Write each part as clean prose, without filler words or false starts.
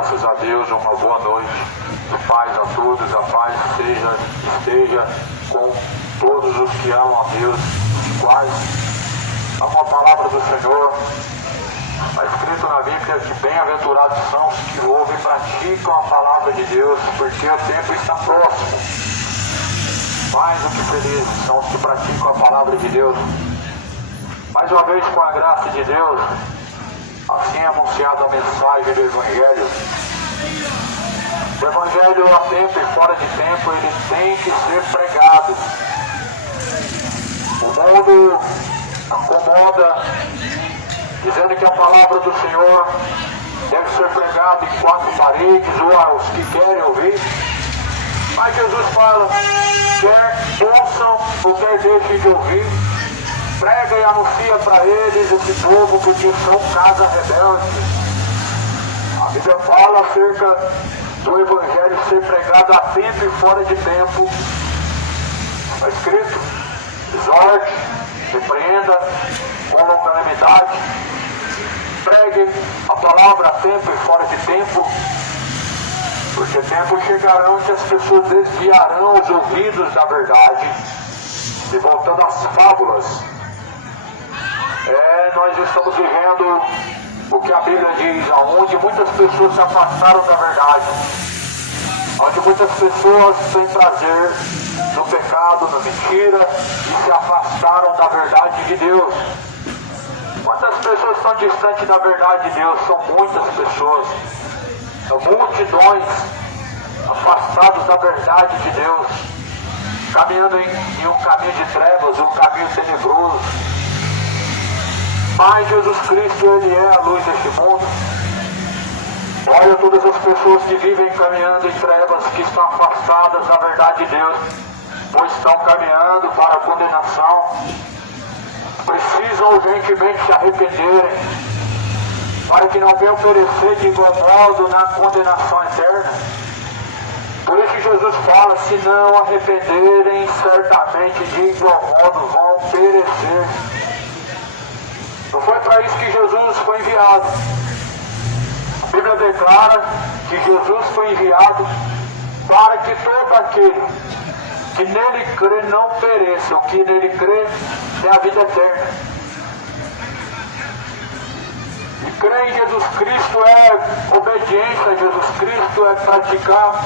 Graças a Deus, uma boa noite. De paz a todos, a paz esteja com todos os que amam a Deus, os quais amam a palavra do Senhor. Está escrito na Bíblia que bem-aventurados são os que ouvem e praticam a palavra de Deus, porque o tempo está próximo. Mais do que felizes são os que praticam a palavra de Deus. Mais uma vez, com a graça de Deus, assim é anunciada a mensagem do Evangelho. O Evangelho, a tempo e fora de tempo, ele tem que ser pregado. O mundo acomoda, dizendo que a palavra do Senhor deve ser pregada em quatro paredes, ou aos que querem ouvir. Mas Jesus fala, quer ouçam ou quer deixem de ouvir, prega e anuncia para eles, esse povo, porque são casa rebelde. A Bíblia fala acerca do Evangelho ser pregado a tempo e fora de tempo. Está escrito, exorte, repreenda com longanimidade, pregue a palavra a tempo e fora de tempo, porque tempos chegarão que as pessoas desviarão os ouvidos da verdade. E voltando às fábulas, nós estamos vivendo o que a Bíblia diz, onde muitas pessoas se afastaram da verdade, onde muitas pessoas têm prazer no pecado, na mentira, e se afastaram da verdade de Deus. Quantas pessoas estão distantes da verdade de Deus? São muitas pessoas, são multidões afastados da verdade de Deus, caminhando em um caminho de trevas, um caminho tenebroso. Mas Jesus Cristo, Ele é a luz deste mundo. Olha todas as pessoas que vivem caminhando em trevas, que estão afastadas da verdade de Deus, pois estão caminhando para a condenação. Precisam urgentemente se arrependerem, para que não venham perecer de igual modo na condenação eterna. Por isso Jesus fala, se não arrependerem, certamente de igual modo vão perecer. Não foi para isso que Jesus foi enviado. A Bíblia declara que Jesus foi enviado para que todo aquele que nele crê não pereça. O que nele crê é a vida eterna. E crer em Jesus Cristo é obediência a Jesus Cristo, é praticar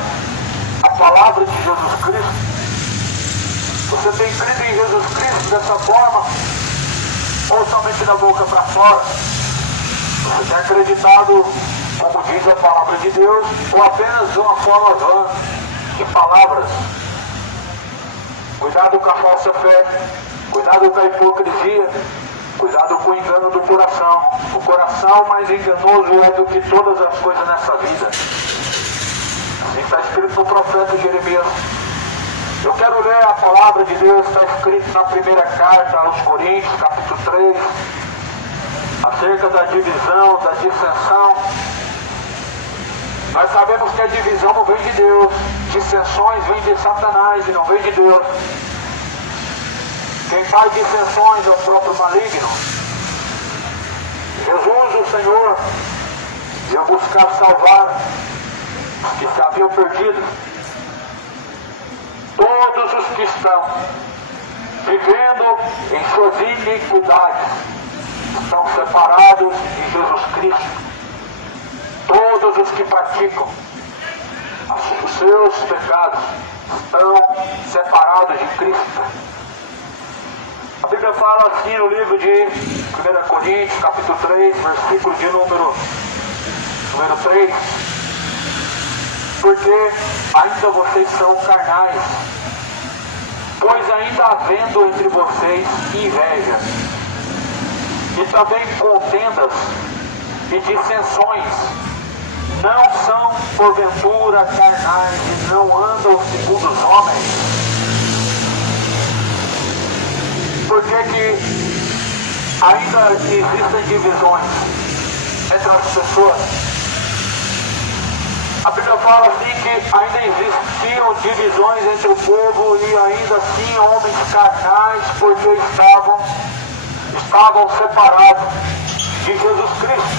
a palavra de Jesus Cristo. Você tem crido em Jesus Cristo dessa forma? Ou somente da boca para fora? Você tem acreditado, como diz a palavra de Deus, ou apenas de uma forma vã de palavras? Cuidado com a falsa fé, cuidado com a hipocrisia, cuidado com o engano do coração. O coração mais enganoso é do que todas as coisas nessa vida. Assim está escrito no profeta Jeremias. Eu quero ler a palavra de Deus, está escrito na primeira carta aos Coríntios, capítulo 3, acerca da divisão, da dissensão. Nós sabemos que a divisão não vem de Deus, dissensões vêm de Satanás e não vem de Deus. Quem faz dissensões é o próprio maligno. Jesus, o Senhor, ia buscar salvar os que se haviam perdido. Todos os que estão vivendo em suas iniquidades estão separados de Jesus Cristo. Todos os que praticam os seus pecados estão separados de Cristo. A Bíblia fala assim no livro de 1 Coríntios, capítulo 3, versículo de número 3. Porque ainda vocês são carnais, pois ainda havendo entre vocês inveja, e também contendas e dissensões, não são porventura carnais e não andam segundo os homens? Por que ainda existem divisões entre as pessoas? A Bíblia fala assim que ainda existiam divisões entre o povo e ainda assim homens carnais, porque estavam separados de Jesus Cristo.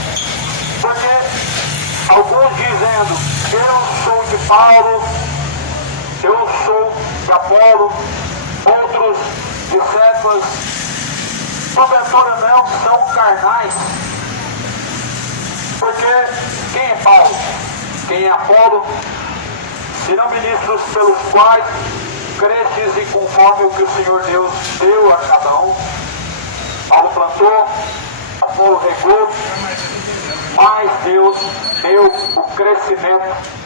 Porque alguns dizem Paulo, eu sou de Apolo, outros de Cefas, porventura não são carnais. Porque quem é Paulo? Quem é Apolo? Senão ministros pelos quais crestes e conforme o que o Senhor Deus deu a cada um. Paulo plantou, Apolo regou, mas Deus deu o crescimento.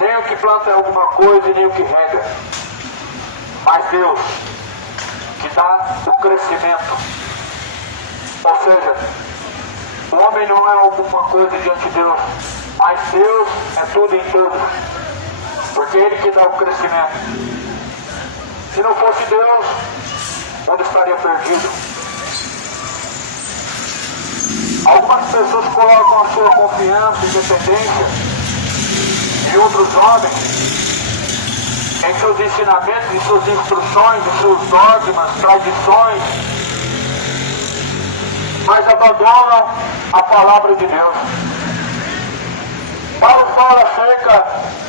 Nem o que planta é alguma coisa e nem o que rega, mas Deus que dá o crescimento. Ou seja, o homem não é alguma coisa diante de Deus, mas Deus é tudo em tudo, porque Ele que dá o crescimento. Se não fosse Deus, onde estaria perdido? Algumas pessoas colocam a sua confiança e dependência em outros homens, em seus ensinamentos, em suas instruções, em seus dogmas, tradições, mas abandonam a palavra de Deus. Paulo fala acerca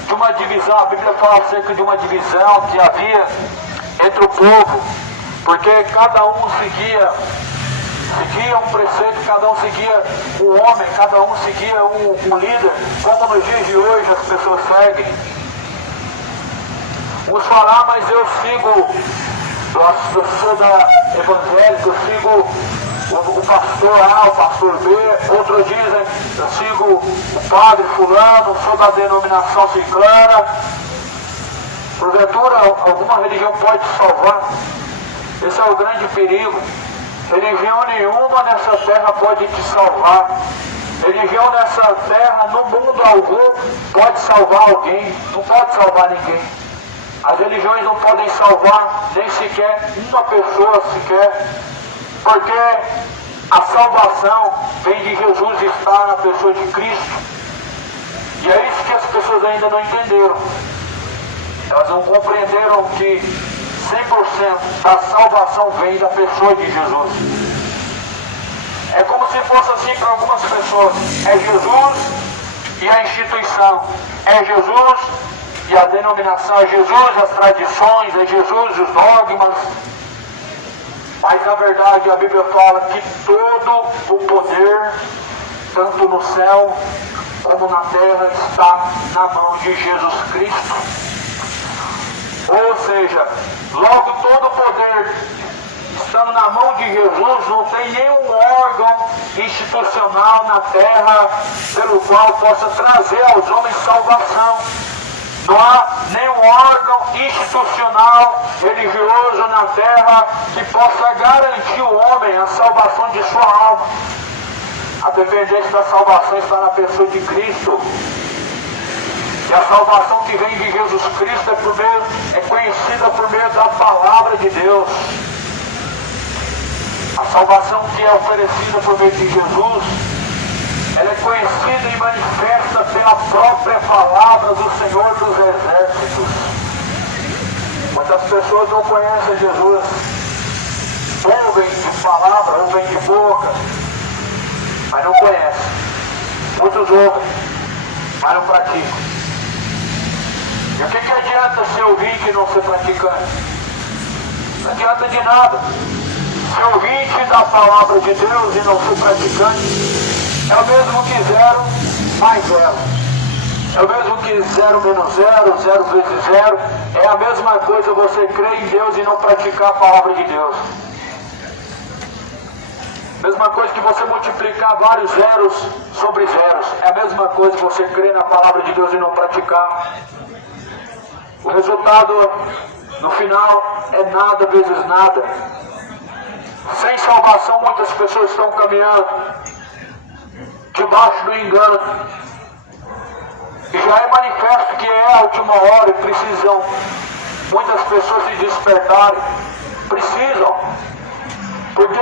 de uma divisão, a Bíblia fala acerca de uma divisão que havia entre o povo, porque cada um seguia um preceito, cada um seguia um homem, cada um seguia um líder, como nos dias de hoje as pessoas seguem. Uns falar, mas eu sou da evangélica, eu sigo o pastor A, o pastor B, outros dizem, eu sigo o padre fulano, sou da denominação ciclana. Porventura, alguma religião pode te salvar. Esse é o grande perigo. Religião nenhuma nessa terra pode te salvar. Religião nessa terra, no mundo algum, pode salvar alguém. Não pode salvar ninguém. As religiões não podem salvar nem sequer uma pessoa sequer. Porque a salvação vem de Jesus e está na pessoa de Cristo. E é isso que as pessoas ainda não entenderam. Elas não compreenderam que 100% da salvação vem da pessoa de Jesus. É como se fosse assim para algumas pessoas. É Jesus e a instituição. É Jesus e a denominação. É Jesus e as tradições. É Jesus e os dogmas. Mas na verdade a Bíblia fala que todo o poder, tanto no céu como na terra, está na mão de Jesus Cristo. Ou seja, logo todo o poder estando na mão de Jesus, não tem nenhum órgão institucional na terra pelo qual possa trazer aos homens salvação. Não há nenhum órgão institucional, religioso na terra que possa garantir ao homem a salvação de sua alma. A dependência da salvação está na pessoa de Cristo. E a salvação que vem de Jesus Cristo é conhecida por meio da palavra de Deus. A salvação que é oferecida por meio de Jesus, ela é conhecida e manifesta pela própria palavra do Senhor dos Exércitos. Muitas pessoas não conhecem Jesus, ouvem de palavra, ouvem de boca, mas não conhecem. Muitos ouvem, mas não praticam. E o que adianta se ouvir e não ser praticante? Não adianta de nada. Se ouvinte da palavra de Deus e não ser praticante, é o mesmo que 0 mais 0. É o mesmo que 0 menos 0, 0 vezes 0. É a mesma coisa você crer em Deus e não praticar a palavra de Deus. Mesma coisa que você multiplicar vários zeros sobre zeros. É a mesma coisa que você crer na palavra de Deus e não praticar. O resultado, no final, é nada vezes nada. Sem salvação, muitas pessoas estão caminhando debaixo do engano. E já é manifesto que é a última hora e precisam muitas pessoas se despertarem. Precisam. Porque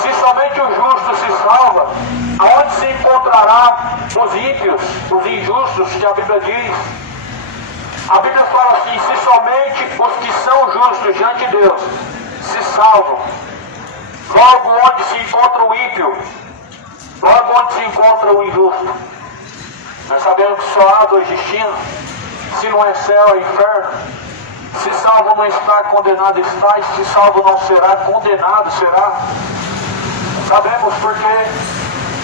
se somente o justo se salva, aonde se encontrará os ímpios, os injustos, que a Bíblia diz? A Bíblia fala assim, se somente os que são justos diante de Deus se salvam, logo onde se encontra o ímpio, logo onde se encontra o injusto. Nós sabemos que só há dois destinos. Se não é céu, é inferno. Se salvo não está, condenado está. E se salvo não será, condenado será. Sabemos porque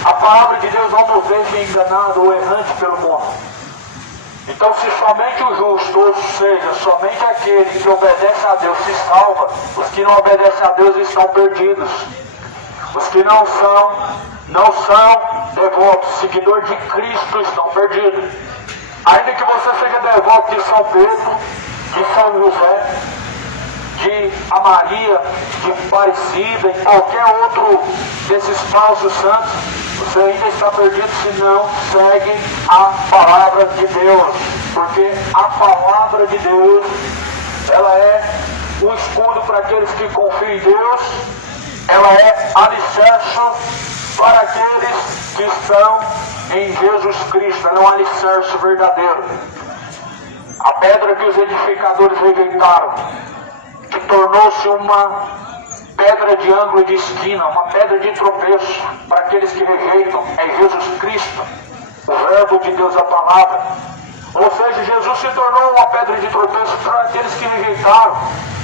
a palavra de Deus não nos deixa enganado ou errante pelo mundo. Então, se somente o justo, ou seja, somente aquele que obedece a Deus se salva, os que não obedecem a Deus estão perdidos. Os que não são devotos, seguidores de Cristo, estão perdidos. Ainda que você seja devoto de São Pedro, de São José, de Maria, de Aparecida, e qualquer outro desses falsos santos, você ainda está perdido se não segue a palavra de Deus. Porque a palavra de Deus, ela é um escudo para aqueles que confiam em Deus, ela é alicerce para aqueles que estão em Jesus Cristo, ela é um alicerce verdadeiro. A pedra que os edificadores rejeitaram, que tornou-se uma pedra de ângulo de esquina, uma pedra de tropeço para aqueles que rejeitam, é Jesus Cristo, o Verbo de Deus, a palavra. Ou seja, Jesus se tornou uma pedra de tropeço para aqueles que rejeitaram,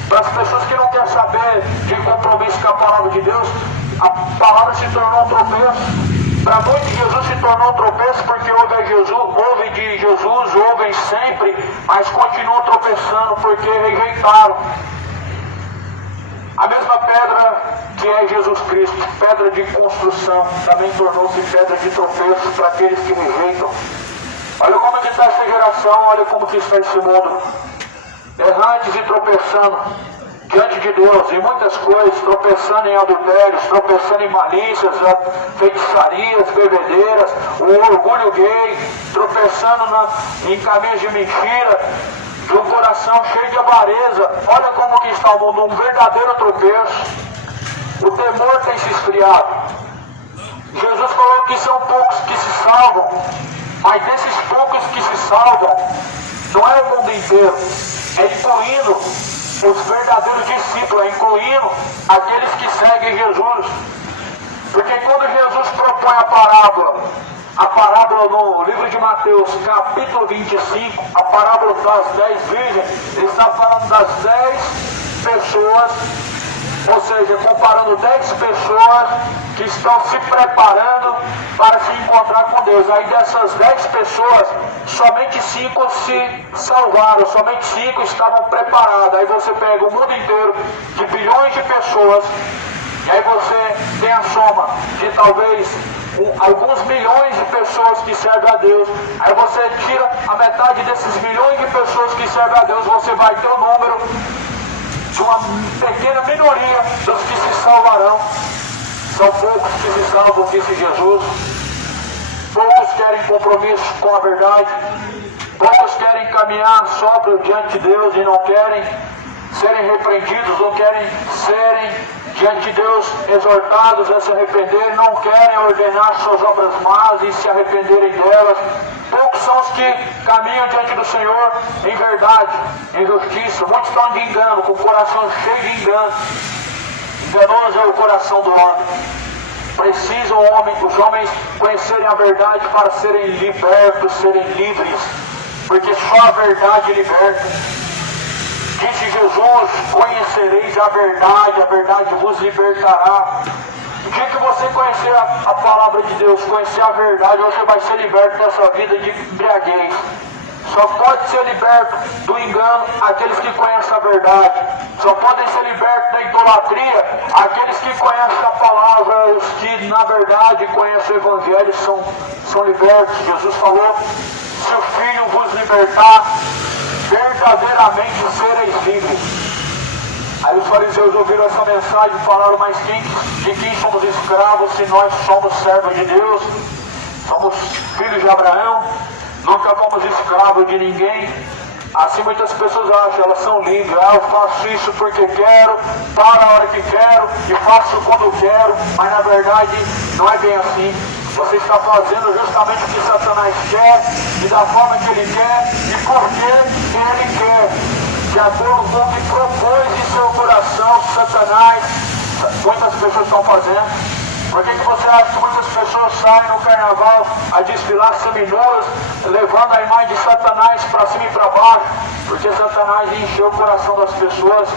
para as pessoas que não querem saber de compromisso com a palavra de Deus. A palavra se tornou um tropeço. Para muitos, Jesus se tornou um tropeço porque ouvem de Jesus, ouvem sempre, mas continuam tropeçando porque rejeitaram. A mesma pedra que é Jesus Cristo, pedra de construção, também tornou-se pedra de tropeço para aqueles que rejeitam. Olha como que está essa geração, olha como que está esse mundo. Errantes e tropeçando diante de Deus em muitas coisas, tropeçando em adultérios, tropeçando em malícias, feitiçarias, bebedeiras, o orgulho gay, tropeçando em caminhos de mentira, de um coração cheio de avareza. Olha como que está o mundo, um verdadeiro tropeço. O temor tem se esfriado. Jesus falou que são poucos que se salvam, mas desses poucos que se salvam, não é o mundo inteiro, é incluindo os verdadeiros discípulos, é incluindo aqueles que seguem Jesus. Porque quando Jesus propõe a parábola no livro de Mateus, capítulo 25, a parábola das 10 virgens, ele está falando das 10 pessoas, ou seja, comparando 10 pessoas que estão se preparando para se encontrar com Deus. Aí dessas 10 pessoas, somente 5 se salvaram, somente 5 estavam preparados. Aí você pega o mundo inteiro de bilhões de pessoas, e aí você tem a soma de talvez alguns milhões de pessoas que servem a Deus. Aí você tira a metade desses milhões de pessoas que servem a Deus, você vai ter o número de uma pequena minoria dos que se salvarão. São poucos que se salvam, disse Jesus. Poucos querem compromisso com a verdade. Poucos querem caminhar sóbrio diante de Deus e não querem serem repreendidos, não querem serem diante de Deus exortados a se arrepender, não querem ordenar suas obras más e se arrependerem delas. Poucos são os que caminham diante do Senhor em verdade, em justiça. Muitos estão de engano, com o coração cheio de engano. Enganoso é o coração do homem. Precisam os homens conhecerem a verdade para serem libertos, serem livres, porque só a verdade liberta. Disse Jesus: conhecereis a verdade vos libertará. O dia que você conhecer a palavra de Deus, conhecer a verdade, você vai ser liberto dessa vida de embriaguez. Só pode ser liberto do engano aqueles que conhecem a verdade. Só podem ser libertos da idolatria aqueles que conhecem a palavra, os que na verdade conhecem o Evangelho são libertos. Jesus falou: se o Filho vos libertar, verdadeiramente sereis livres. Aí os fariseus ouviram essa mensagem e falaram: mas de quem somos escravos se nós somos servos de Deus? Somos filhos de Abraão, nunca fomos escravos de ninguém. Assim muitas pessoas acham, elas são livres. Eu faço isso porque quero, para a hora que quero e faço quando quero, mas na verdade não é bem assim. Você está fazendo justamente o que Satanás quer e da forma que ele quer e porque ele quer, de acordo com o que propôs em seu coração Satanás. Muitas pessoas estão fazendo. Por que você acha que muitas pessoas saem no carnaval a desfilar seminuas, levando a imagem de Satanás para cima e para baixo? Porque Satanás encheu o coração das pessoas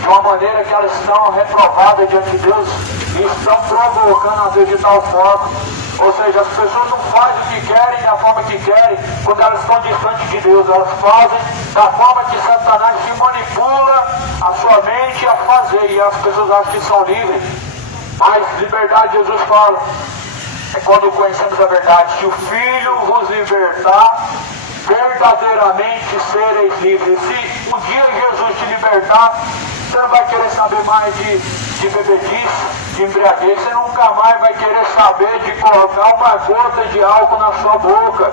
de uma maneira que elas estão reprovadas diante de Deus e estão provocando a Deus de tal forma. Ou seja, as pessoas não fazem o que querem, da forma que querem, quando elas estão distantes de Deus. Elas fazem da forma que Satanás se manipula a sua mente a fazer, e as pessoas acham que são livres. Mas liberdade, Jesus fala, é quando conhecemos a verdade. Se o Filho vos libertar, verdadeiramente sereis livres. Se um dia Jesus te libertar, você não vai querer saber mais de bebedice, de embriaguez. Você nunca mais vai querer saber de colocar uma gota de álcool na sua boca.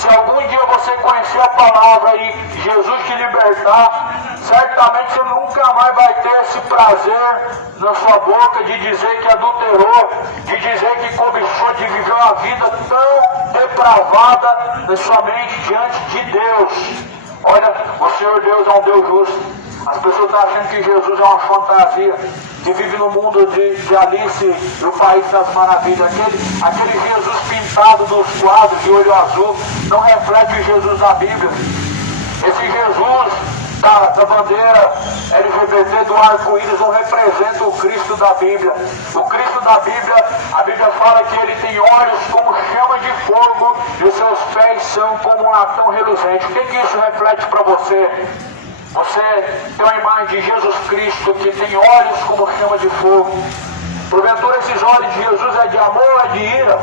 Se algum dia você conhecer a palavra e Jesus te libertar, certamente você nunca mais vai ter esse prazer na sua boca de dizer que adulterou, de dizer que cobiçou, de viver uma vida tão depravada na sua mente diante de Deus. Olha, o Senhor Deus é um Deus justo. As pessoas estão achando que Jesus é uma fantasia, que vive no mundo de Alice, no País das Maravilhas. Aquele Jesus pintado nos quadros de olho azul não reflete o Jesus da Bíblia. Esse Jesus da bandeira LGBT do arco-íris não representa o Cristo da Bíblia. O Cristo da Bíblia, a Bíblia fala que ele tem olhos como chama de fogo e os seus pés são como um latão reluzente. O que isso reflete para você? Você tem uma imagem de Jesus Cristo que tem olhos como chama de fogo. Porventura esses olhos de Jesus é de amor ou é de ira?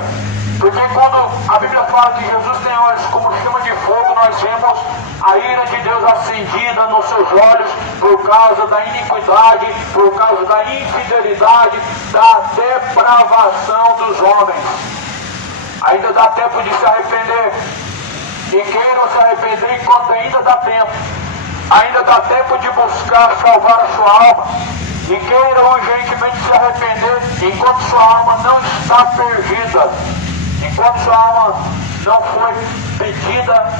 Porque quando a Bíblia fala que Jesus tem olhos como chama de fogo, nós vemos a ira de Deus acendida nos seus olhos por causa da iniquidade, por causa da infidelidade, da depravação dos homens. Ainda dá tempo de se arrepender. E queiram se arrepender enquanto ainda dá tempo. Ainda dá tempo de buscar salvar a sua alma. E queiram urgentemente se arrepender enquanto sua alma não está perdida. Enquanto sua alma não foi pedida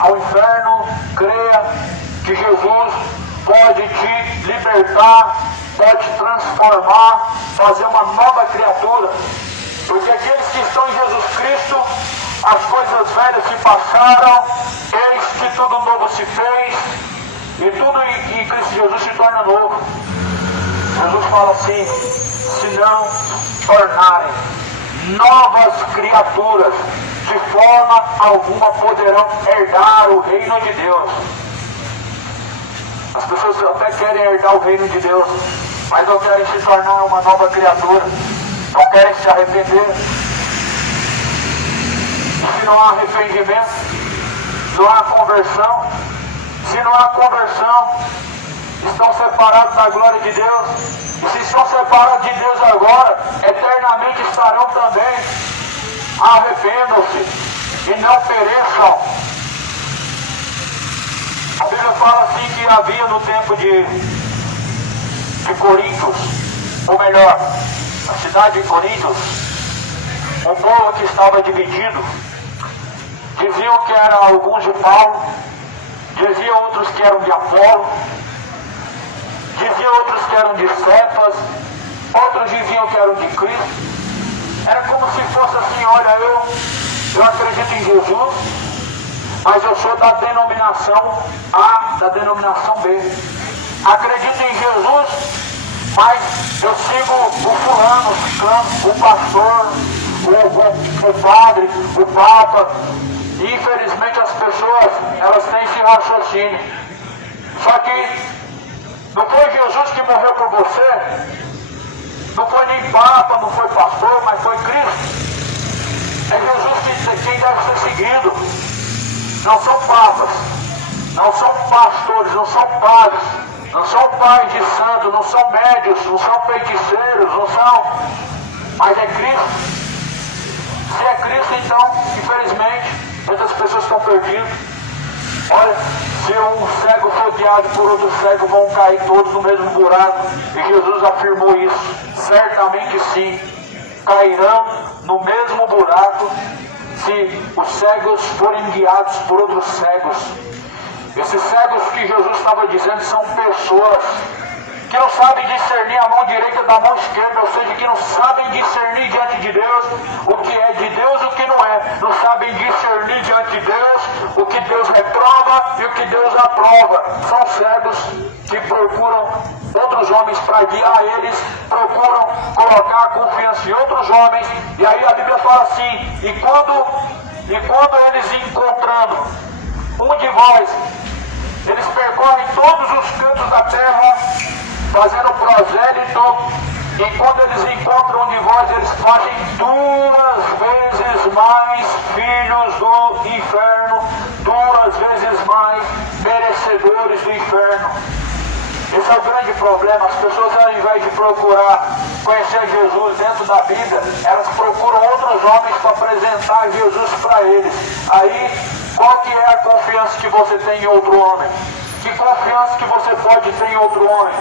ao inferno, creia que Jesus pode te libertar, pode te transformar, fazer uma nova criatura. Porque aqueles que estão em Jesus Cristo, as coisas velhas se passaram, eis que tudo novo se fez, e tudo em Cristo Jesus se torna novo. Jesus fala assim: se não tornarem novas criaturas, de forma alguma poderão herdar o reino de Deus. As pessoas até querem herdar o reino de Deus, mas não querem se tornar uma nova criatura, não querem se arrepender. E se não há arrependimento, não há conversão. Se não há conversão, estão separados da glória de Deus. E se estão separados de Deus agora, eternamente estarão também. Arrependam-se e não pereçam. A Bíblia fala assim que havia no tempo de Corintos, ou melhor, a cidade de Corintos, um povo que estava dividido. Diziam que eram alguns de Paulo, diziam outros que eram de Apolo, diziam outros que eram de Cefas, outros diziam que eram de Cristo. Era como se fosse assim: olha, eu acredito em Jesus, mas eu sou da denominação A, da denominação B. Acredito em Jesus, mas eu sigo o fulano, o ciclano, o pastor, o padre, o papa. E infelizmente as pessoas, elas têm esse raciocínio. Só que não foi Jesus que morreu por você, não foi nem papa, não foi pastor, mas foi Cristo. É Jesus quem deve ser seguido. Não são papas, não são pastores, não são padres, não são pais de santo, não são médios, não são feiticeiros, não são, mas é Cristo. Se é Cristo, então, infelizmente, muitas pessoas estão perdidas. Olha, se um cego for guiado por outro cego, vão cair todos no mesmo buraco. E Jesus afirmou isso. Certamente sim, cairão no mesmo buraco se os cegos forem guiados por outros cegos. Esses cegos que Jesus estava dizendo são pessoas que não sabem discernir a mão direita da mão esquerda, ou seja, que não sabem discernir diante de Deus o que é de Deus e o que não é. Não sabem discernir diante de Deus o que Deus reprova e o que Deus aprova. São cegos que procuram outros homens para guiar eles, procuram colocar a confiança em outros homens. E aí a Bíblia fala assim, e quando eles encontrando um de vós, eles percorrem todos os cantos da terra, fazendo prosélito, e quando eles encontram um de vós, eles fazem 2 vezes mais filhos do inferno, 2 vezes mais merecedores do inferno. Esse é o grande problema. As pessoas, ao invés de procurar conhecer Jesus dentro da Bíblia, elas procuram outros homens para apresentar Jesus para eles. Aí, qual que é a confiança que você tem em outro homem? Que confiança que você pode ter em outro homem?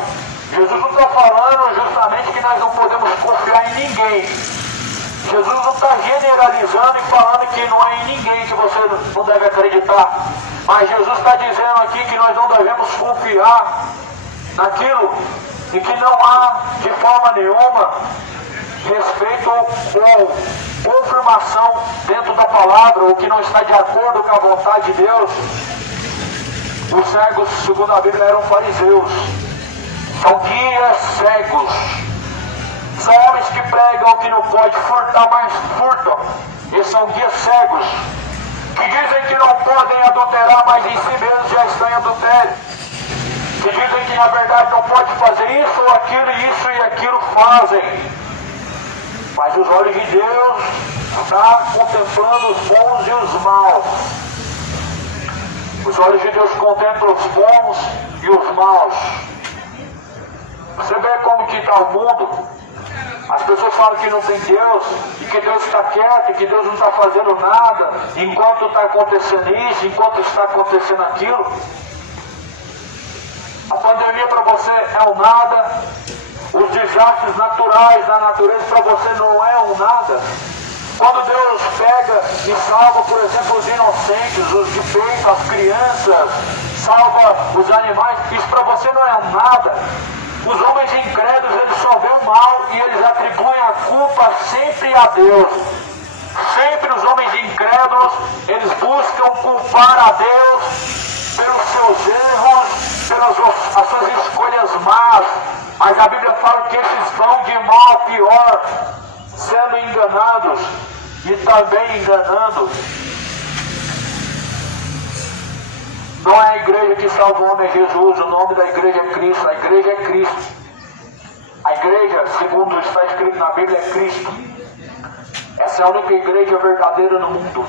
Jesus não está falando justamente que nós não podemos confiar em ninguém. Jesus não está generalizando e falando que não é em ninguém que você não deve acreditar. Mas Jesus está dizendo aqui que nós não devemos confiar naquilo em que não há de forma nenhuma respeito ou confirmação dentro da palavra, ou que não está de acordo com a vontade de Deus. Os cegos, segundo a Bíblia, eram fariseus. São guias cegos. São homens que pregam que não pode furtar, mas furtam. E são guias cegos, que dizem que não podem adulterar, mas em si mesmos já estão em adultério. Que dizem que na verdade não pode fazer isso ou aquilo, isso e aquilo fazem. Mas os olhos de Deus estão contemplando os bons e os maus. Os olhos de Deus contemplam os bons e os maus. Você vê como que está o mundo? As pessoas falam que não tem Deus, e que Deus está quieto, e que Deus não está fazendo nada, enquanto está acontecendo isso, enquanto está acontecendo aquilo. A pandemia para você é um nada, os desastres naturais da natureza para você não é um nada. Quando Deus pega e salva, por exemplo, os inocentes, os de peito, as crianças, salva os animais, isso para você não é um nada. Os homens incrédulos, eles só veem o mal e eles atribuem a culpa sempre a Deus. Sempre os homens incrédulos, eles buscam culpar a Deus pelos seus erros, pelas suas escolhas más. Mas a Bíblia fala que esses vão de mal a pior, sendo enganados e também enganando. Não é a igreja que salva o homem, é Jesus. O nome da igreja é Cristo. A igreja é Cristo. A igreja, segundo está escrito na Bíblia, é Cristo. Essa é a única igreja verdadeira no mundo.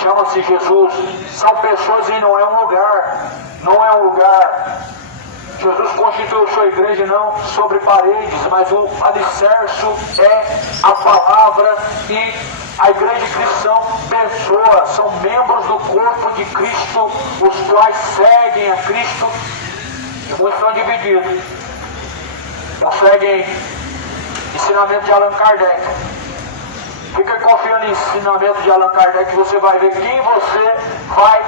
Chama-se Jesus. São pessoas e não é um lugar. Não é um lugar. Jesus constituiu sua igreja não sobre paredes, mas o alicerce é a palavra, e a igreja de Cristo são pessoas, são membros do corpo de Cristo, os quais seguem a Cristo. E muitos estão divididos. Não seguem ensinamento de Allan Kardec. Fica confiando em ensinamento de Allan Kardec, você vai ver quem você vai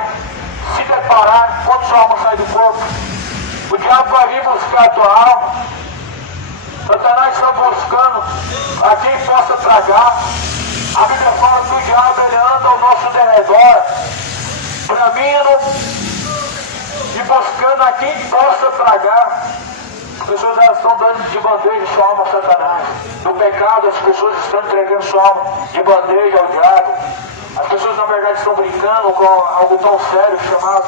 se deparar quando sua alma sai do corpo. O diabo vai vir buscar a tua alma. Satanás está buscando a quem possa tragar. A Bíblia fala que o diabo ele anda ao nosso derredor, bramindo e buscando a quem possa tragar. As pessoas elas estão dando de bandeja sua alma a Satanás. No pecado, as pessoas estão entregando sua alma de bandeja ao diabo. As pessoas, na verdade, estão brincando com algo tão sério chamado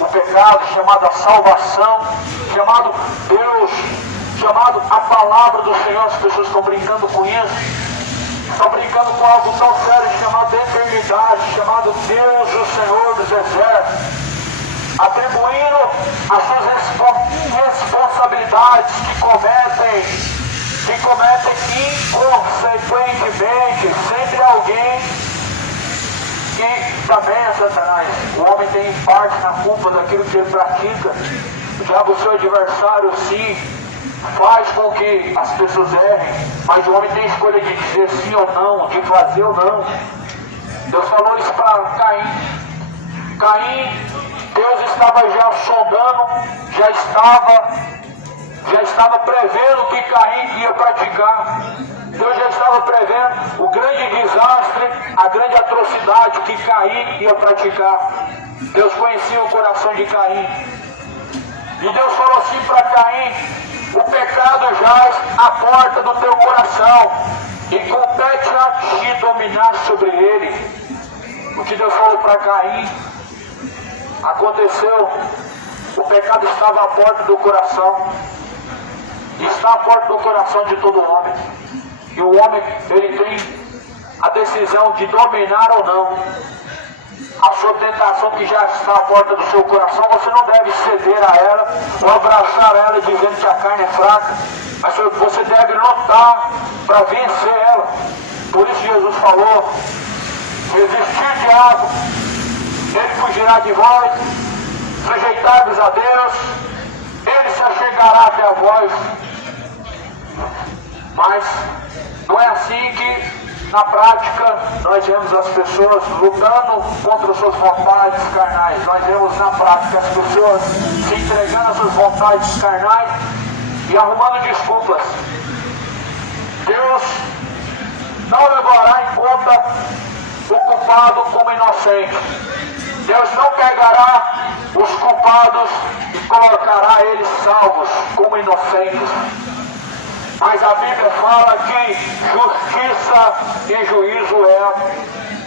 o pecado, chamado a salvação, chamado Deus, chamado a palavra do Senhor. As pessoas estão brincando com isso. Estão brincando com algo tão sério chamado eternidade, chamado Deus, o Senhor dos Exércitos. Atribuindo as suas responsabilidades que cometem inconsequentemente. Sempre alguém que também é Satanás. O homem tem parte na culpa daquilo que ele pratica. O diabo, seu adversário, sim, faz com que as pessoas errem, mas o homem tem escolha de dizer sim ou não, de fazer ou não. Deus falou isso para Caim. Caim, Deus estava já sondando, já estava já estava prevendo o que Caim ia praticar. Deus já estava prevendo o grande desastre, a grande atrocidade que Caim ia praticar. Deus conhecia o coração de Caim. E Deus falou assim para Caim: o pecado jaz à porta do teu coração, e compete a ti dominar sobre ele. O que Deus falou para Caim aconteceu. O pecado estava à porta do coração. Está à porta do coração de todo homem. E o homem, ele tem a decisão de dominar ou não. A sua tentação que já está à porta do seu coração, você não deve ceder a ela ou abraçar ela dizendo que a carne é fraca, mas você deve lutar para vencer ela. Por isso Jesus falou: resistir diabo, ele fugirá de vós, sujeitai-vos a Deus, ele se achegará até a vós. Mas não é assim que na prática nós vemos as pessoas lutando contra as suas vontades carnais. Nós vemos na prática as pessoas se entregando às suas vontades carnais e arrumando desculpas. Deus não levará em conta o culpado como inocente. Deus não pegará os culpados e colocará eles salvos como inocentes. Mas a Bíblia fala que justiça e juízo é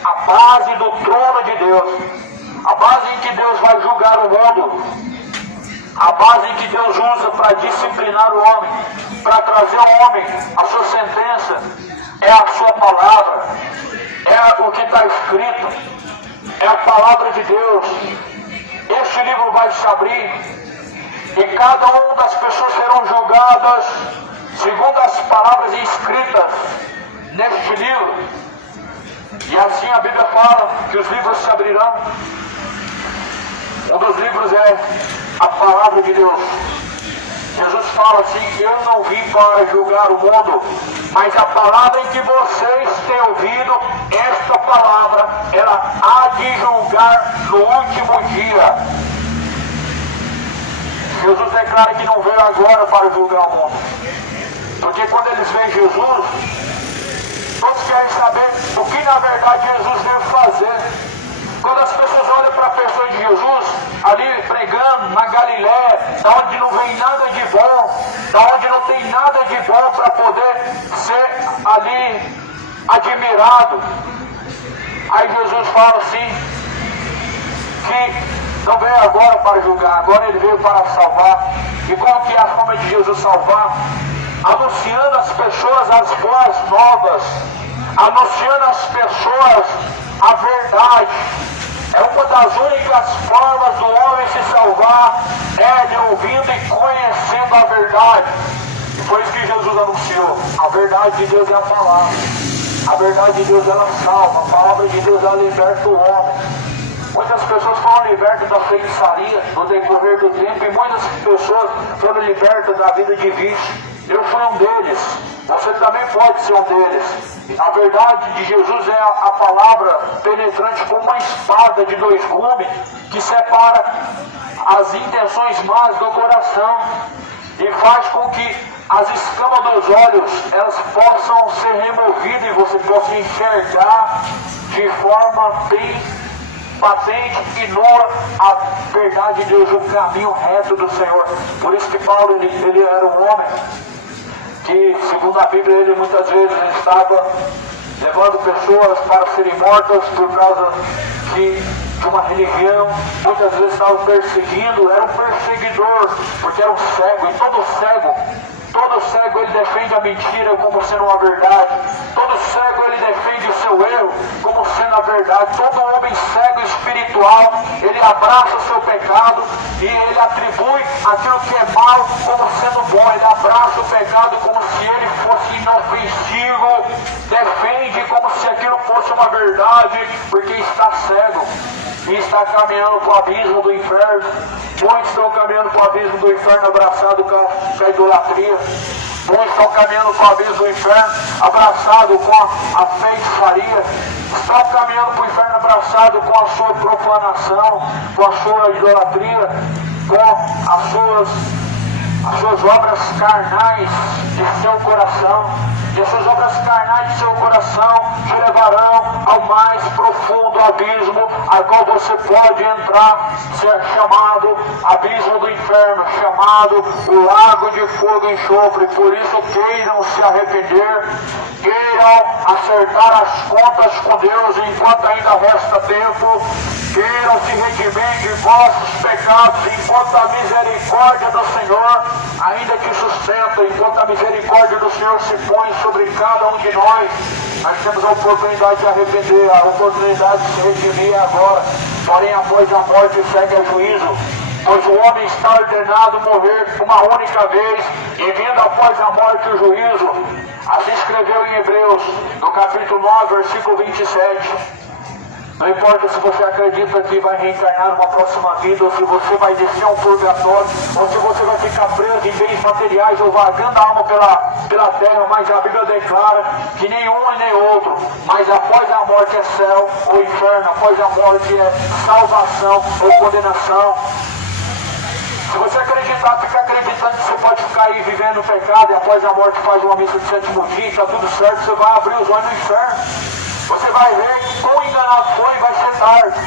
a base do trono de Deus. A base em que Deus vai julgar o mundo. A base em que Deus usa para disciplinar o homem, para trazer ao homem a sua sentença, é a sua palavra, é o que está escrito, é a palavra de Deus. Este livro vai se abrir e cada uma das pessoas serão julgadas segundo as palavras escritas neste livro. E assim a Bíblia fala que os livros se abrirão. Um dos livros é a palavra de Deus. Jesus fala assim: eu não vim para julgar o mundo, mas a palavra em que vocês têm ouvido, esta palavra, ela há de julgar no último dia. Jesus declara que não veio agora para julgar o mundo. Porque quando eles veem Jesus, todos querem saber o que na verdade Jesus veio fazer. Quando as pessoas olham para a pessoa de Jesus, ali pregando na Galiléia, da onde não vem nada de bom, da onde não tem nada de bom para poder ser ali admirado. Aí Jesus fala assim, que não veio agora para julgar, agora ele veio para salvar. E qual que é a forma de Jesus salvar? Anunciando às pessoas as boas novas, anunciando às pessoas a verdade. É uma das únicas formas do homem se salvar, é de ouvindo e conhecendo a verdade. E foi isso que Jesus anunciou. A verdade de Deus é a palavra. A verdade de Deus, ela salva. A palavra de Deus, ela liberta o homem. Muitas pessoas foram libertas da feitiçaria no decorrer do tempo, e muitas pessoas foram libertas da vida de vício. Eu fui um deles. Você também pode ser um deles. A verdade de Jesus é a palavra penetrante como uma espada de dois gumes que separa as intenções más do coração e faz com que as escamas dos olhos elas possam ser removidas e você possa enxergar de forma bem patente e nua a verdade de Deus, o caminho reto do Senhor. Por isso que Paulo ele era um homem que, segundo a Bíblia, ele muitas vezes estava levando pessoas para serem mortas por causa de uma religião. Muitas vezes estava perseguindo, era um perseguidor, porque era um cego, e todo cego ele defende a mentira como sendo uma verdade. Todo cego ele defende o seu erro como sendo a verdade. Todo homem cego espiritual, ele abraça o seu pecado e ele atribui aquilo que é mal como sendo bom. Ele abraça o pecado como se ele fosse inofensivo, defende como se aquilo fosse uma verdade, porque está cego e está caminhando para o abismo do inferno. Muitos estão caminhando para o abismo do inferno abraçado com a idolatria. Muitos estão caminhando para o abismo do inferno abraçado com a feitiçaria. Estão caminhando para o inferno abraçado com a sua profanação, com a sua idolatria, com as suas as suas obras carnais de seu coração, e as suas obras carnais de seu coração te levarão ao mais profundo abismo, a qual você pode entrar, ser chamado abismo do inferno, chamado o lago de fogo e enxofre. Por isso queiram se arrepender, queiram acertar as contas com Deus enquanto ainda resta tempo, queiram se redimir de vossos pecados enquanto a misericórdia do Senhor ainda que sustenta, enquanto a misericórdia do Senhor se põe sobre cada um de nós. Nós temos a oportunidade de arrepender, a oportunidade de se redimir agora. Porém, após a morte segue o juízo, pois o homem está ordenado morrer uma única vez, e vindo após a morte o juízo. Assim escreveu em Hebreus, no capítulo 9, versículo 27. Não importa se você acredita que vai reencarnar numa próxima vida, ou se você vai descer a um purgatório, ou se você vai ficar preso em bens materiais ou vagando a alma pela terra, mas a Bíblia declara que nenhum e nem outro, mas após a morte é céu ou inferno, após a morte é salvação ou condenação. Se você acreditar, fica acreditando que você pode ficar aí vivendo no pecado e após a morte faz uma missa de sétimo dia, está tudo certo, você vai abrir os olhos no inferno. Você vai ver quão enganado foi e vai ser tarde.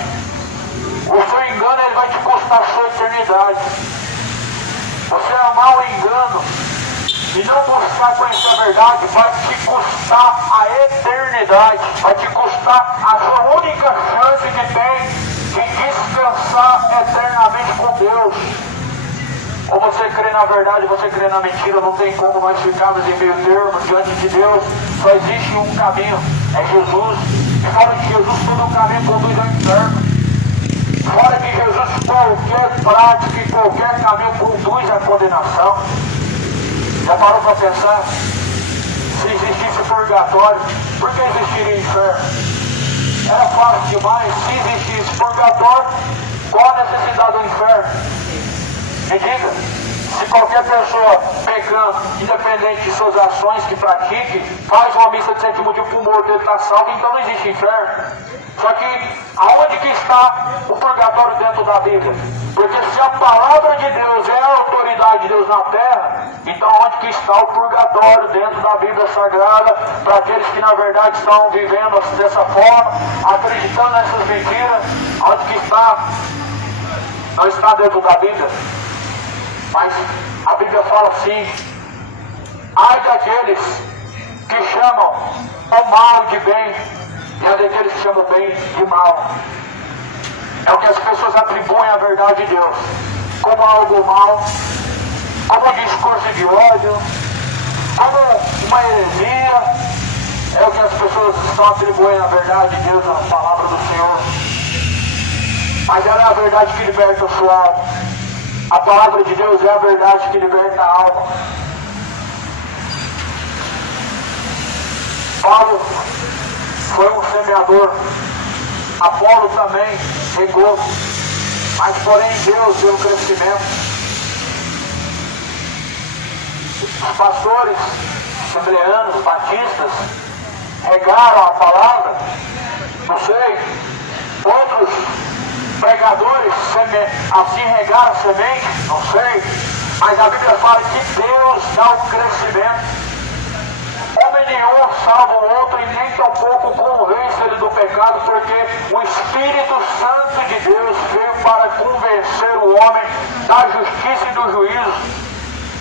O seu engano ele vai te custar a sua eternidade. Você amar o engano e não buscar conhecer a verdade vai te custar a eternidade. Vai te custar a sua única chance que tem de descansar eternamente com Deus. Ou você crê na verdade, você crê na mentira, não tem como nós ficarmos em meio termo diante de Deus. Só existe um caminho, é Jesus. E fora de Jesus, todo o caminho conduz ao inferno. Fora de Jesus, qualquer prática e qualquer caminho conduz à condenação. Já parou para pensar? Se existisse purgatório, por que existiria inferno? Era fácil demais. Se existisse purgatório, qual a necessidade do inferno? Me diga, se qualquer pessoa pecando, independente de suas ações que pratique, faz uma missa de sétimo dia pro morto, ele está salvo, então não existe inferno. Só que, aonde que está o purgatório dentro da Bíblia? Porque se a palavra de Deus é a autoridade de Deus na terra, então onde que está o purgatório dentro da Bíblia Sagrada, para aqueles que na verdade estão vivendo dessa forma, acreditando nessas mentiras, onde que está? Não está dentro da Bíblia. Mas a Bíblia fala assim: ai daqueles que chamam o mal de bem e ai daqueles que chamam o bem de mal. É o que as pessoas atribuem à verdade de Deus como algo mal, como um discurso de ódio, como uma heresia. É o que as pessoas estão atribuindo à verdade de Deus, à palavra do Senhor. Mas ela é a verdade que liberta a sua alma. A palavra de Deus é a verdade que liberta a alma. Paulo foi um semeador. Apolo também regou. Mas porém Deus deu crescimento. Os pastores assembleanos, batistas, regaram a palavra. Não sei. Outros pregadores assim regaram a semente, não sei, mas a Bíblia fala que Deus dá o crescimento. Homem nenhum salva o outro e nem tampouco convence ele do pecado, porque o Espírito Santo de Deus veio para convencer o homem da justiça e do juízo.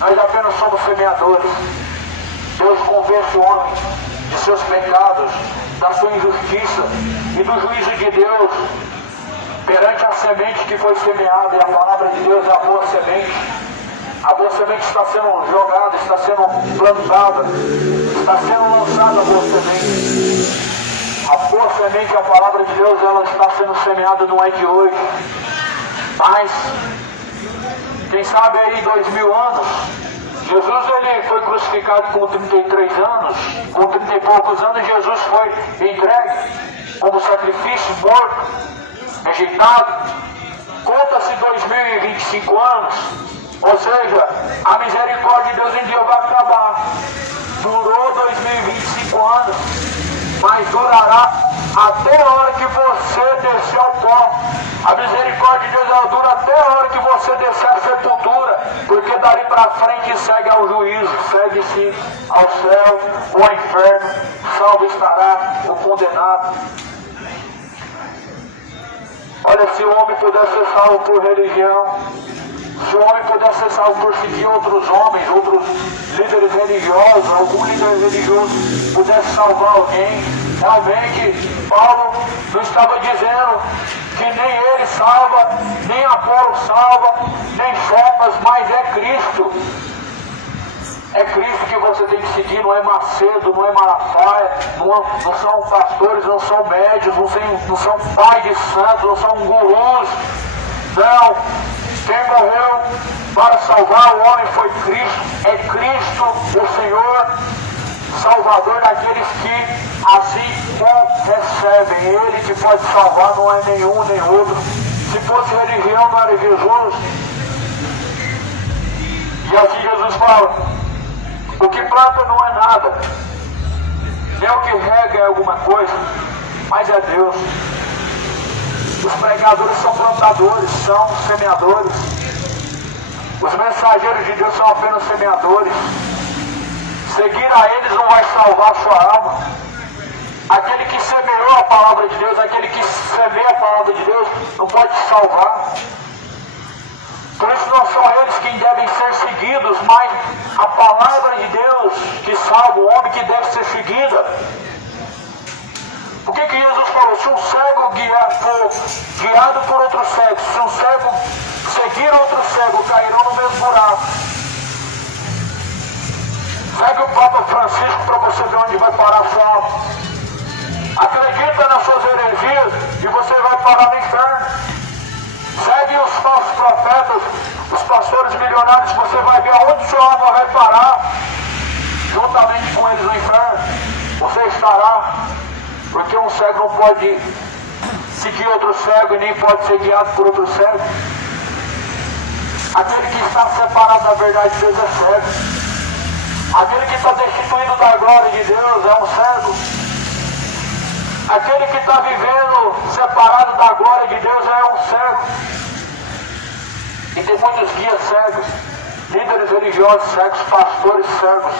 Nós apenas somos semeadores. Deus convence o homem de seus pecados, da sua injustiça e do juízo de Deus perante a semente que foi semeada. E a palavra de Deus é a boa semente. A boa semente está sendo jogada, está sendo plantada, está sendo lançada a boa semente. A boa semente, a palavra de Deus, ela está sendo semeada, não é de hoje. Mas, quem sabe aí 2000 anos, Jesus ele foi crucificado com 33 anos, com 30 e poucos anos Jesus foi entregue como sacrifício, morto, rejeitado. Conta-se 2025 anos, ou seja, a misericórdia de Deus em dia vai acabar. Durou 2025 anos. mas durará até a hora que você descer ao pó. A misericórdia de Deus ela dura até a hora que você descer à sepultura, porque dali para frente segue ao juízo, segue-se ao céu ou ao inferno, salvo estará o condenado. Olha, se o homem pudesse ser salvo por religião, se o homem pudesse ser salvo por seguir outros homens, outros líderes religiosos, algum líder religioso pudesse salvar alguém, realmente Paulo não estava dizendo que nem ele salva, nem Apolo salva, nem Cephas, mas é Cristo. É Cristo que você tem que seguir, não é Macedo, não é Malafaia, não são pastores, não são médios, não são pais de santos, não são gurus. Não, quem morreu para salvar o homem foi Cristo. É Cristo o Senhor, Salvador daqueles que assim o recebem. Ele que pode salvar, não é nenhum nem outro. Se fosse religião, não era Jesus. E assim Jesus fala: o que planta não é nada, nem o que rega é alguma coisa, mas é Deus. Os pregadores são plantadores, são semeadores. Os mensageiros de Deus são apenas semeadores. Seguir a eles não vai salvar a sua alma. Aquele que semeou a palavra de Deus, aquele que semeia a palavra de Deus, não pode te salvar. Por isso não são eles quem devem ser seguidos, mas a palavra de Deus que salva o homem que deve ser seguida. O que Jesus falou? Se um cego guiado por outro cego, se um cego seguir outro cego, cairão no mesmo buraco. Segue o Papa Francisco para você ver onde vai parar a sua alma. Acredita nas suas heresias e você vai parar no inferno. Segue os falsos profetas, os pastores milionários, você vai ver aonde sua alma vai parar. Juntamente com eles no inferno, você estará. Porque um cego não pode seguir outro cego e nem pode ser guiado por outro cego. Aquele que está separado da verdade de Deus é cego. Aquele que está destituído da glória de Deus é um cego. Aquele que está vivendo separado da glória de Deus é um cego. E tem muitos guias cegos, líderes religiosos cegos, pastores cegos,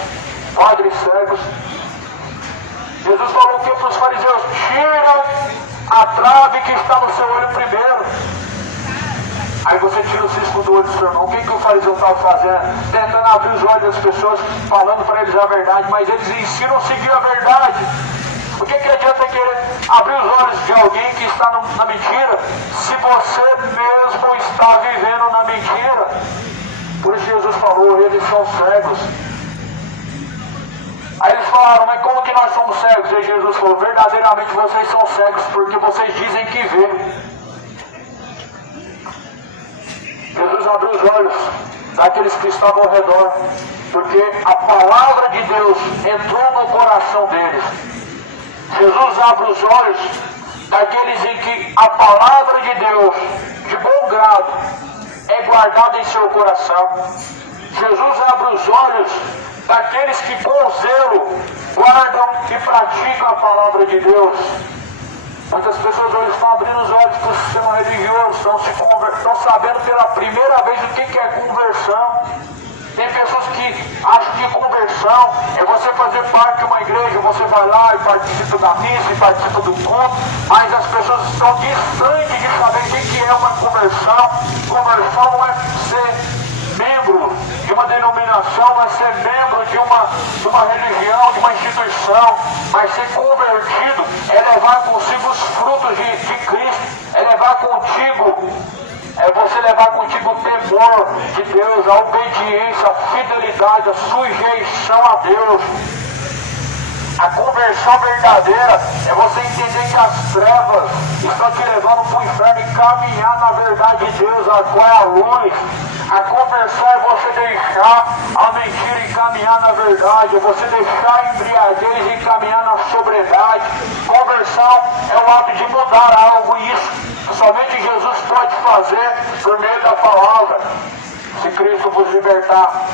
padres cegos. Jesus falou o que para os fariseus? Tira a trave que está no seu olho primeiro. Aí você tira o cisco do olho do seu irmão. O que o fariseu estava fazendo? Tentando abrir os olhos das pessoas, falando para eles a verdade, mas eles ensinam a seguir a verdade. O que adianta querer abrir os olhos de alguém que está na mentira, se você mesmo está vivendo na mentira? Por isso Jesus falou, eles são cegos. Aí eles falaram, mas como que nós somos cegos? E Jesus falou, verdadeiramente vocês são cegos, porque vocês dizem que vê. Jesus abriu os olhos daqueles que estavam ao redor, porque a palavra de Deus entrou no coração deles. Jesus abre os olhos daqueles em que a palavra de Deus, de bom grado, é guardada em seu coração. Jesus abre os olhos daqueles que com zelo guardam e praticam a palavra de Deus. Muitas pessoas hoje estão abrindo os olhos para o sistema religioso, estão sabendo pela primeira vez o que é conversão. Tem pessoas que acham que conversão é você fazer parte de uma igreja, você vai lá e participa da missa, e participa do culto, mas as pessoas estão distantes de saber o que é uma conversão. Conversão não é ser membro de uma denominação, não é ser membro de uma religião, de uma instituição, mas ser convertido é levar consigo os frutos de Cristo, é levar contigo. É você levar contigo o temor de Deus, a obediência, a fidelidade, a sujeição a Deus. A conversão verdadeira é você entender que as trevas estão te levando para o inferno e caminhar na verdade de Deus, a qual é a luz. A conversão é você deixar a mentira e caminhar na verdade, é você deixar a embriaguez e caminhar na sobriedade. Conversão é o ato de mudar algo, e isso somente Jesus pode fazer por meio da palavra. Se Cristo vos libertar,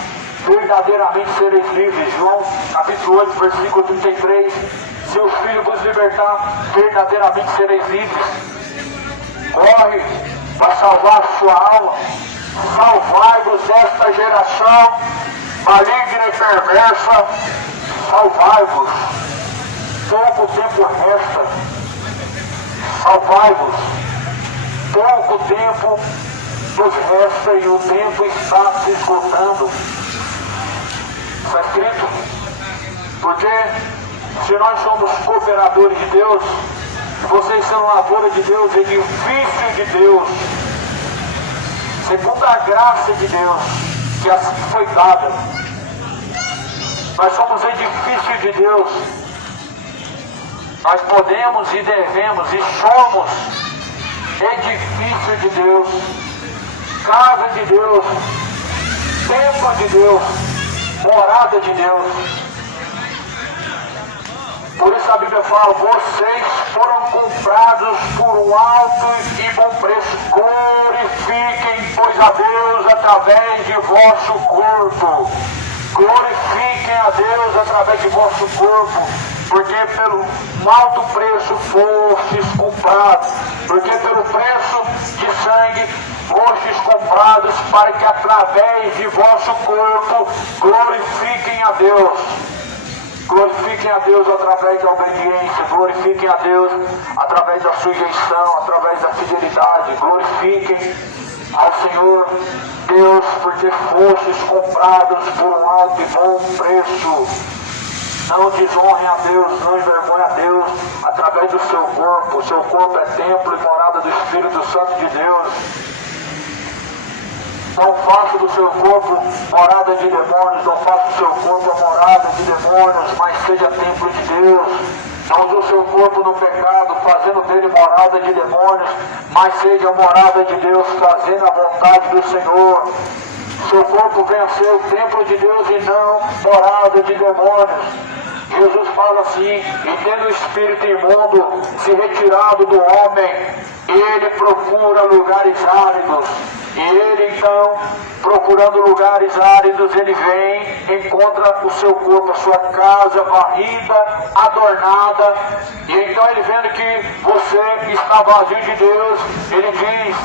verdadeiramente sereis livres. João capítulo 8, versículo 33. Se o Filho vos libertar, verdadeiramente sereis livres. Corre para salvar a sua alma. Salvai-vos desta geração maligna e perversa. Salvai-vos. Pouco tempo resta. Salvai-vos. Pouco tempo nos resta e o tempo está se esgotando. Está escrito. Porque se nós somos cooperadores de Deus, vocês são lavoura de Deus, edifício de Deus, segundo a graça de Deus, que assim foi dada. Nós somos edifício de Deus. Nós podemos e devemos e somos edifício de Deus, casa de Deus, templo de Deus, morada de Deus. Por isso a Bíblia fala, vocês foram comprados por um alto e bom preço. Glorifiquem, pois, a Deus através de vosso corpo. Glorifiquem a Deus através de vosso corpo, porque pelo alto preço fostes comprados, porque pelo preço de sangue fostes comprados, para que através de vosso corpo glorifiquem a Deus. Glorifiquem a Deus através da obediência, glorifiquem a Deus através da sujeição, através da fidelidade, glorifiquem ao Senhor Deus, porque fostes comprados por um alto e bom preço. Não desonrem a Deus, não envergonhem a Deus através do seu corpo. O seu corpo é templo e morada do Espírito Santo de Deus. Não faça do seu corpo morada de demônios, não faça do seu corpo a morada de demônios, mas seja templo de Deus. Não use o seu corpo no pecado, fazendo dele morada de demônios, mas seja morada de Deus, fazendo a vontade do Senhor. Seu corpo venha a ser o templo de Deus e não morada de demônios. Jesus fala assim, e tendo o espírito imundo se retirado do homem, ele procura lugares áridos. E ele então, procurando lugares áridos, ele vem, encontra o seu corpo, a sua casa varrida, adornada. E então ele vendo que você está vazio de Deus, ele diz,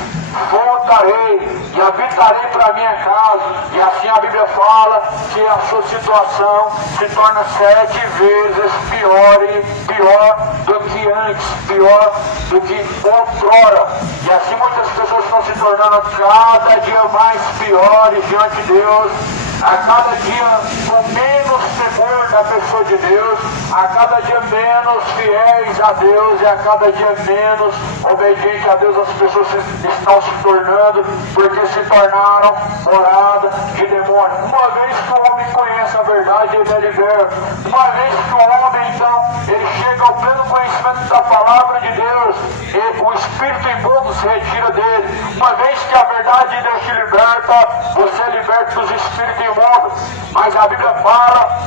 voltarei e habitarei para a minha casa. E assim a Bíblia fala que a sua situação se torna 7 vezes pior do que antes, pior do que outrora. E assim muitas pessoas estão se tornando cada dia mais piores diante de Deus, a cada dia com menos temor da pessoa de Deus, a cada dia menos fiéis a Deus e a cada dia menos obedientes a Deus as pessoas estão se tornando, porque se tornaram morada de demônio. Uma vez que o homem conhece a verdade, ele é liberto. Uma vez que o homem, então, ele chega ao pleno conhecimento da palavra de Deus, o espírito imundo se retira dele. Uma vez que a verdade de Deus te liberta, você é liberto dos espíritos imundos. Mas a Bíblia fala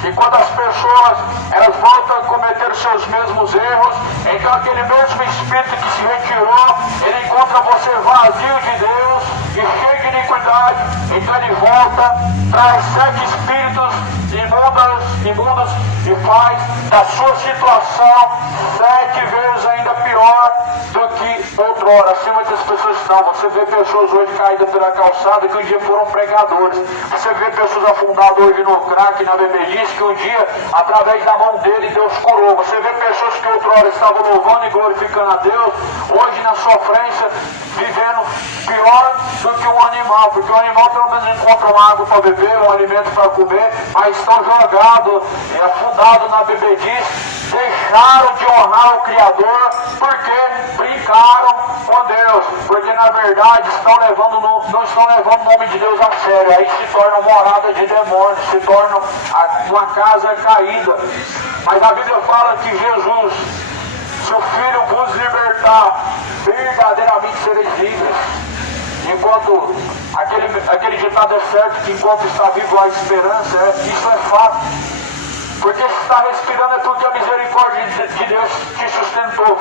que quando as pessoas elas voltam a cometer os seus mesmos erros, então aquele mesmo espírito que se retirou, ele encontra você vazio de Deus e cheio de iniquidade. Então ele volta, traz 7 espíritos imundos e faz da sua situação 7 vezes ainda pior do que outrora. Assim muitas pessoas estão. Você vê pessoas hoje caídas pela calçada que um dia foram pregadores. Você vê pessoas afundadas hoje no crack, na bebedice, que um dia, através da mão dele, Deus curou. Você vê pessoas que outrora estavam louvando e glorificando a Deus, hoje na sofrência, vivendo pior do que um animal, porque o animal pelo menos encontra uma água para beber, um alimento para comer, mas estão jogados, afundados na bebedice, deixaram de honrar o Criador, porque brincaram com Deus, porque na verdade não estão levando o nome de Deus a sério, aí se tornam morada de demônios, se tornam uma casa caída. Mas a Bíblia fala que Jesus, se o Filho vos libertar, verdadeiramente sereis livres. Enquanto aquele ditado é certo, que enquanto está vivo há esperança, isso é fato. Porque se está respirando é porque a misericórdia de Deus te sustentou.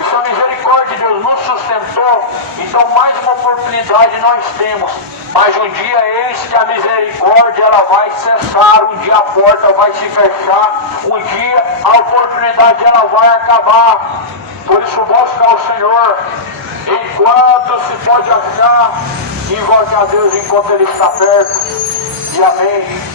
E se a misericórdia de Deus nos sustentou, então mais uma oportunidade nós temos. Mas um dia eis que a misericórdia ela vai cessar, um dia a porta vai se fechar, um dia a oportunidade ela vai acabar. Por isso busca ao Senhor enquanto se pode achar, invoque a Deus enquanto Ele está perto. E amém.